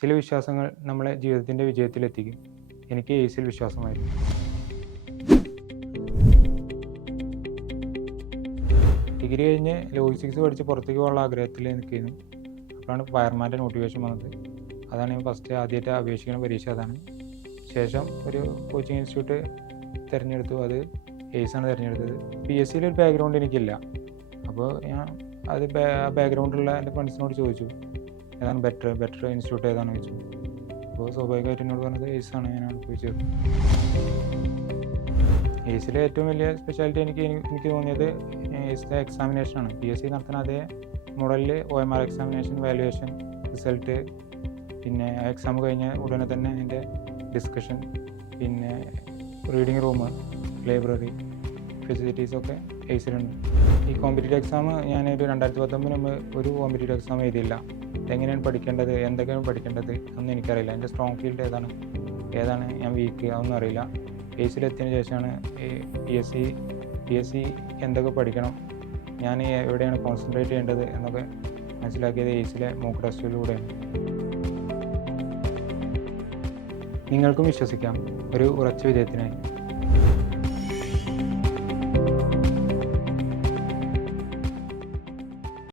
ചില വിശ്വാസങ്ങൾ നമ്മളെ ജീവിതത്തിൻ്റെ വിജയത്തിലെത്തിക്കും. എനിക്ക് എയ്സിൽ വിശ്വാസമായിരുന്നു. ഡിഗ്രി കഴിഞ്ഞ് ലോജിസ്റ്റിക്സ് പഠിച്ച് പുറത്തേക്ക് പോകാനുള്ള ആഗ്രഹത്തിൽ നിൽക്കുന്നു. അപ്പോഴാണ് ഫയർമാൻ്റെ നോട്ടിഫിക്കേഷൻ വന്നത്. അതാണ് ഞാൻ ആദ്യമായിട്ട് അപേക്ഷിക്കുന്ന പരീക്ഷ അതാണ്. ശേഷം ഒരു കോച്ചിങ് ഇൻസ്റ്റിറ്റ്യൂട്ട് തിരഞ്ഞെടുത്തു. അത് എയ്സാണ് തിരഞ്ഞെടുത്തത്. PSCയിൽ ഒരു ബാക്ക്ഗ്രൗണ്ട് എനിക്കില്ല. അപ്പോൾ ഞാൻ ബാക്ക്ഗ്രൗണ്ടുള്ള എൻ്റെ ഫ്രണ്ട്സിനോട് ചോദിച്ചു ഏതാണ് ബെറ്റർ ഇൻസ്റ്റിറ്റ്യൂട്ട് ഏതാണെന്ന് ചോദിച്ചു. അപ്പോൾ സ്വാഭാവികമായിട്ട് എന്നോട് പറഞ്ഞത് എയ്സാണ്. ഞാനാണ് പോയി ചേർന്നത്. എയ്സിലെ ഏറ്റവും വലിയ സ്പെഷ്യാലിറ്റി എനിക്ക് തോന്നിയത് എയ്സിലെ എക്സാമിനേഷനാണ്. PSC നടത്തുന്ന അതേ മോഡലിൽ OMR എക്സാമിനേഷൻ, വാല്യുവേഷൻ, റിസൾട്ട്, പിന്നെ എക്സാം കഴിഞ്ഞ ഉടനെ തന്നെ അതിൻ്റെ ഡിസ്കഷൻ, പിന്നെ റീഡിങ് റൂം, ലൈബ്രറി ഫെസിലിറ്റീസൊക്കെ എയ്സിലുണ്ട്. ഈ കോമ്പറ്റീറ്റീവ് എക്സാം ഞാനൊരു 2019 ഒരു കോമ്പറ്റീറ്റീവ് എക്സാം എഴുതിയില്ല. എങ്ങനെയാണ് പഠിക്കേണ്ടത്, എന്തൊക്കെയാണ് പഠിക്കേണ്ടത് ഒന്നും എനിക്കറിയില്ല. എൻ്റെ സ്ട്രോങ് ഫീൽഡ് ഏതാണ് ഞാൻ വീക്ക് അതൊന്നും അറിയില്ല. എയ്സിലെത്തിയതിന് ശേഷമാണ് PSC എന്തൊക്കെ പഠിക്കണം, ഞാൻ എവിടെയാണ് കോൺസെൻട്രേറ്റ് ചെയ്യേണ്ടത് എന്നൊക്കെ മനസ്സിലാക്കിയത് എയ്സിലെ മോക്ക് ടെസ്റ്റിലൂടെയാണ്. നിങ്ങൾക്കും വിശ്വസിക്കാം ഒരു ഉറച്ച വിജയത്തിനായി.